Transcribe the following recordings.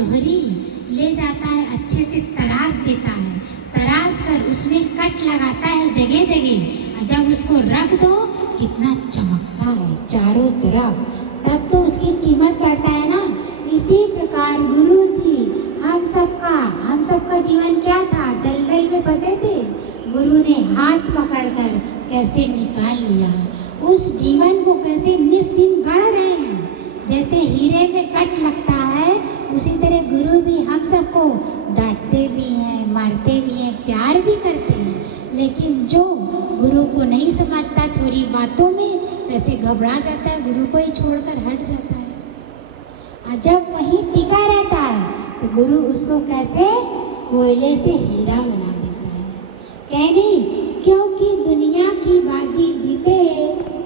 जोहरी ले जाता है, अच्छे से तराश देता है, तराश कर उसमें कट लगाता है जगह जगह। जब उसको रख दो कितना चमकता है चारों तरफ, तब तो उसकी कीमत करता है ना। इसी प्रकार गुरु जी हम सबका जीवन क्या था, दलदल में फंसे थे, गुरु ने हाथ पकड़कर कैसे निकाल लिया, उस जीवन को कैसे निस्दिन गढ़ रहे हैं। जैसे हीरे में कट लगता है, उसी तरह गुरु भी हम सबको डांटते भी हैं, मारते भी हैं, प्यार भी करते हैं। लेकिन जो गुरु को नहीं समझता थोड़ी बातों में, वैसे घबरा जाता है, गुरु को ही छोड़कर हट जाता है। और जब वहीं टिका रहता है तो गुरु उसको कैसे कोयले से हीरा बना देता है। कहनी क्योंकि दुनिया की बाजी जीते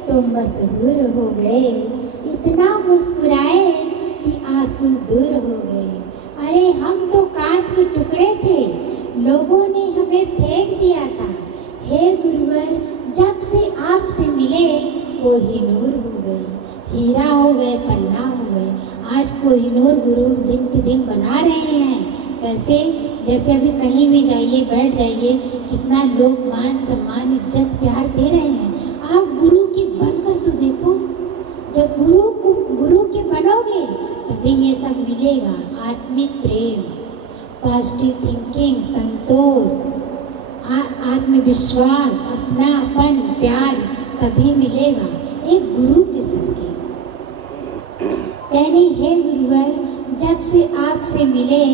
तो मशहूर हो गए, इतना मुस्कुराए कि आंसू दूर हो गए। अरे हम तो कांच के टुकड़े थे, लोगों ने हमें फेंक दिया था। हे गुरुवर जब से आपसे मिले कोहिनूर हो गए, हीरा हो गए, पन्ना हो गए। आज कोहिनूर गुरु दिन पे दिन बना रहे हैं। कैसे? जैसे अभी कहीं भी जाइए, बैठ जाइए, कितना लोग मान सम्मान इज्जत प्यार दे रहे हैं। आप गुरु के बनकर तो देखो, जब गुरु के बनोगे तभी ये सब मिलेगा। आत्मिक प्रेम, पॉजिटिव थिंकिंग, संतोष, आत्मविश्वास, अपनापन, प्यार तभी मिलेगा एक गुरु के संग। कहनी हे गुरुवर जब से आपसे मिले,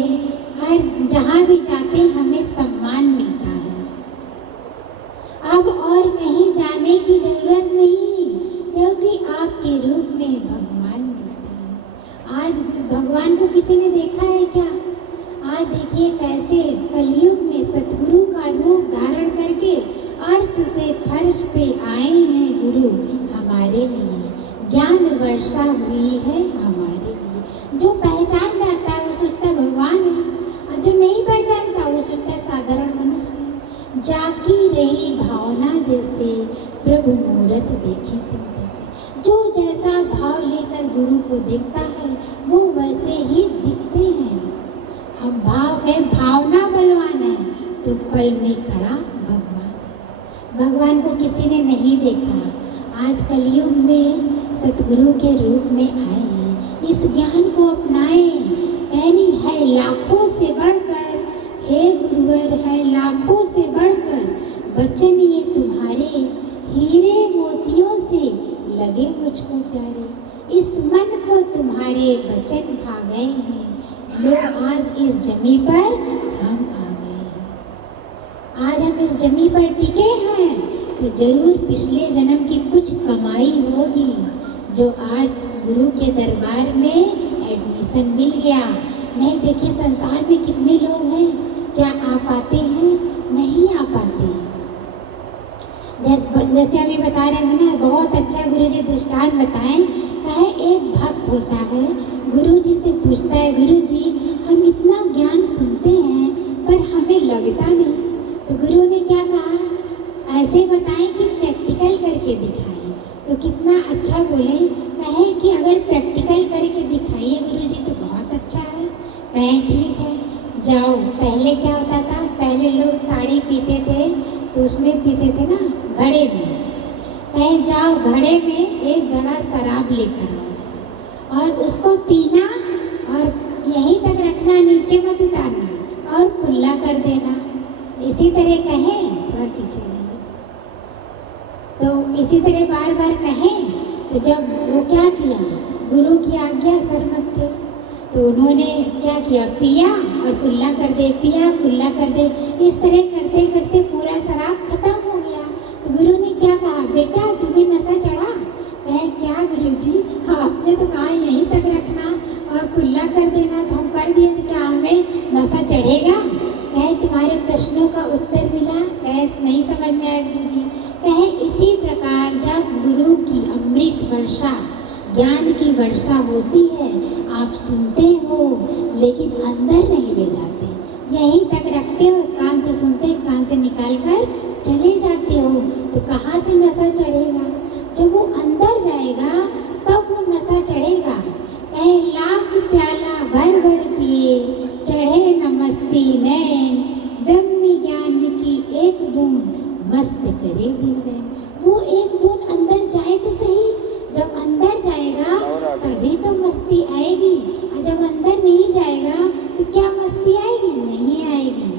हर जहाँ भी जाते हमें सम्मान मिलता है। अब और कहीं जाने की जरूरत नहीं, क्योंकि आपके रूप में भगवान मिलते हैं। आज भगवान को किसी ने देखा है क्या? आज देखिए कैसे कलयुग में सतगुरु का रूप धारण करके अर्श से फर्श पे आए हैं गुरु हमारे लिए। ज्ञान वर्षा हुई है हमारे लिए। जो पहचान जाता है वो सोचता है भगवान है, और जो नहीं पहचानता वो सोचता है साधारण मनुष्य। जागी रही भावना जैसे प्रभु मूरत देखी तुम जैसे। जो जैसा भाव लेकर गुरु को देखता है वो वैसे ही दिखते हैं। हम भाव के भावना बलवान है तो पल में खड़ा भगवान। भगवान को किसी ने नहीं देखा, आज कलयुग में सतगुरु के रूप में आए हैं। इस ज्ञान को अपनाएं। कहनी है लाखों से बढ़कर, हे गुरुवर है लाखों से बढ़कर, वचन ये तुम्हारे हीरे मोतियों से लगे मुझको प्यारे। इस मन को तुम्हारे वचन भा गए हैं, लोग आज इस जमी पर हम आ गए हैं। आज हम इस जमी पर टिके हैं तो जरूर पिछले जन्म की कुछ कमाई होगी, जो आज गुरु के दरबार में एडमिशन मिल गया। नहीं देखिए संसार में कितने लोग हैं, क्या आ पाते हैं? नहीं आ पाते। जैसे अभी बता रहे थे ना, बहुत अच्छा गुरु जी दृष्टांत बताएं। कहे एक भक्त होता है, गुरु जी से पूछता है गुरु जी हम इतना ज्ञान सुनते हैं पर हमें लगता नहीं। तो गुरु ने क्या कहा, ऐसे बताएं कि प्रैक्टिकल करके दिखाएं। तो कितना अच्छा बोले, कहें कि अगर प्रैक्टिकल करके दिखाइए गुरु जी तो बहुत अच्छा है। कहें ठीक है जाओ। पहले क्या होता था, पहले लोग ताड़ी पीते थे तो उसमें पीते थे ना घड़े में। कहें जाओ घड़े में एक घड़ा शराब लेकर आओ और उसको पीना और यहीं तक रखना, नीचे मत उतारना और खुला कर देना। इसी तरह कहें, थोड़ा पीछे तो इसी तरह बार बार कहें। तो जब वो क्या किया, गुरु की आज्ञा सरमत थे तो उन्होंने क्या किया, पिया और कुल्ला कर दे, पिया कुल्ला कर दे। इस तरह करते करते पूरा शराब खत्म हो गया। तो गुरु ने क्या कहा, बेटा तुम्हें नशा चढ़ा? कहे क्या गुरु जी, आपने तो कहा यहीं तक रखना और कुल्ला कर देना, तो हम कर दिए तो क्या हमें नशा चढ़ेगा? कहे तुम्हारे प्रश्नों का उत्तर मिला? कहे नहीं समझ में आया गुरु जी। कहे इसी प्रकार जब गुरु की अमृत वर्षा, ज्ञान की वर्षा होती है, आप सुनते हो लेकिन अंदर नहीं ले जाते, यहीं तक रखते हो, कान से सुनते कान से निकाल कर चले जाते हो, तो कहाँ से नशा चढ़ेगा? जब वो अंदर जाएगा तब वो नशा चढ़ेगा। ऐ लाख प्याला भर भर पिए, चढ़े न मस्ती नैन, ब्रह्म ज्ञान की एक बूंद मस्त करे दिन रैन। वो एक बूंद अंदर जाए तो सही, जब अंदर जाएगा तभी तो मस्ती आएगी, और जब अंदर नहीं जाएगा तो क्या मस्ती आएगी? नहीं आएगी।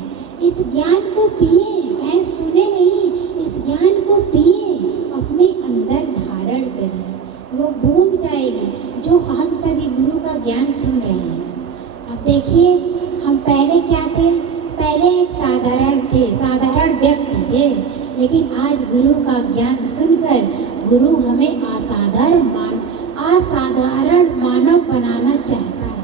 इस ज्ञान को पिए, ऐ सुने नहीं, इस ज्ञान को पिए, अपने अंदर धारण करें, वो बूंद जाएगी जो हम सभी गुरु का ज्ञान सुन रहे हैं। अब देखिए, हम पहले क्या थे? पहले एक साधारण व्यक्ति थे, लेकिन आज गुरु का ज्ञान सुनकर गुरु हमें असाधारण मानव बनाना चाहता है।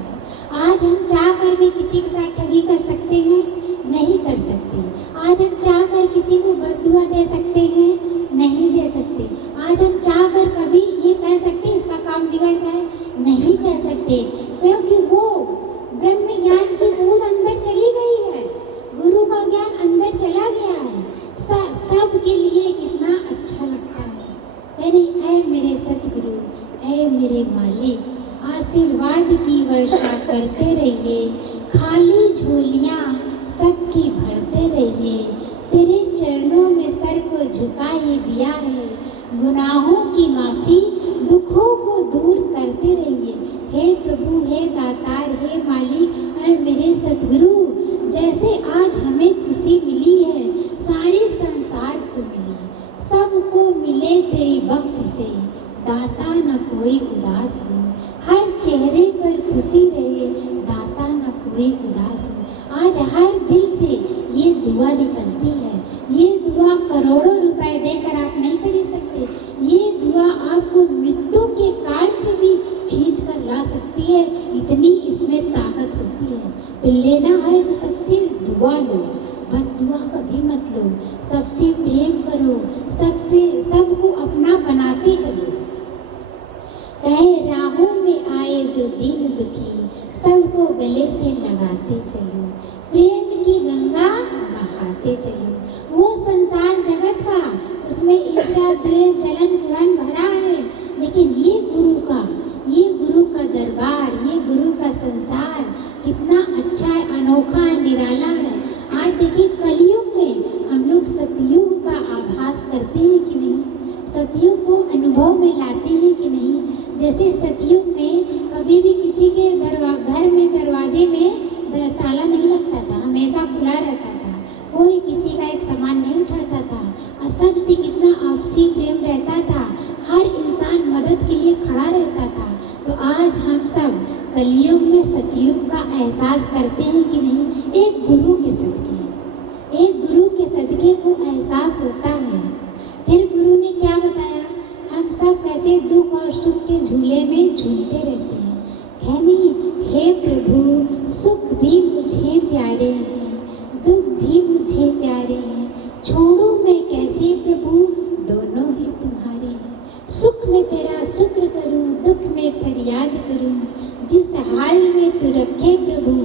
आज हम चाह कर भी किसी के साथ ठगी कर सकते हैं? नहीं कर सकते। आज हम चाह कर किसी को बद्दुआ दे सकते हैं? नहीं दे सकते। आज हम चाह कर कभी ये कह सकते इसका काम बिगड़ जाए? नहीं कह सकते, क्योंकि वो ब्रह्म ज्ञान की बूंद अंदर चली गई है, गुरु का ज्ञान अंदर चला गया है। सब के लिए कितना अच्छा लगता है। यानी ऐ मेरे सतगुरु, ऐ मेरे मालिक, आशीर्वाद की वर्षा करते रहिए, खाली झोलियाँ सबकी भरते रहिए। तेरे चरणों में सर को झुका ही दिया है, गुनाहों की माफ़ी, दुखों को दूर करते रहिए। हे प्रभु, हे दातार, हे मालिक, ऐ मेरे सतगुरु, जैसे आज हमें खुशी मिली है, सारे संसार को मिली, सबको मिले तेरी बख्शिशें, दाता न कोई उदास हो, हर चेहरे पर खुशी रहे, दाता न कोई उदास हो। आज हर दिल से ये दुआ निकलती है। ये दुआ करोड़ों रुपए देकर आप नहीं कर सकते। ये दुआ आपको मृत्यु के काल से भी खींच कर ला सकती है, इतनी इसमें ताकत होती है। तो लेना है तो सबसे दुआ लो, बद्दुआ कभी मत लो। सबसे प्रेम करो, सबको अपना बनाते चलो। कहे राहों में आए जो दीन दुखी, सबको गले से लगाते चलो, प्रेम की गंगा बहाते चलो। वो संसार जगत का, उसमें ईर्ष्या, द्वेष, जलन, कुड़न भरा है, लेकिन ये गुरु का दरबार, ये गुरु का संसार कितना अच्छा है, अनोखा है, निराला है। आज देखिए, कलयुग में हम लोग सतयुग का आभास करते हैं कि नहीं? सतयुग को अनुभव में लाते हैं कि नहीं? जैसे सतयुग में कभी भी किसी के घर में दरवाजे में ताला नहीं लगता था, हमेशा खुला रहता था, कोई किसी का एक सामान नहीं उठाता था, और सबसे कितना आपसी प्रेम रहता था, हर इंसान मदद के लिए खड़ा रहता था। तो आज हम सब कलयुग में सतयुग का एहसास करते हैं कि नहीं? एक गुरु के सदके को एहसास होता है। फिर गुरु ने क्या बताया? हम सब कैसे दुख और सुख के झूले में झूलते रहते हैं, है नहीं? हे प्रभु, सुख भी मुझे प्यारे हैं, दुख भी मुझे प्यारे हैं, छोड़ू मैं कैसे प्रभु, दोनों ही तुम्हारे हैं। सुख में तेरा शुक्र करूं, दुख में फरियाद करूं, जिस हाल में तू रखे प्रभु,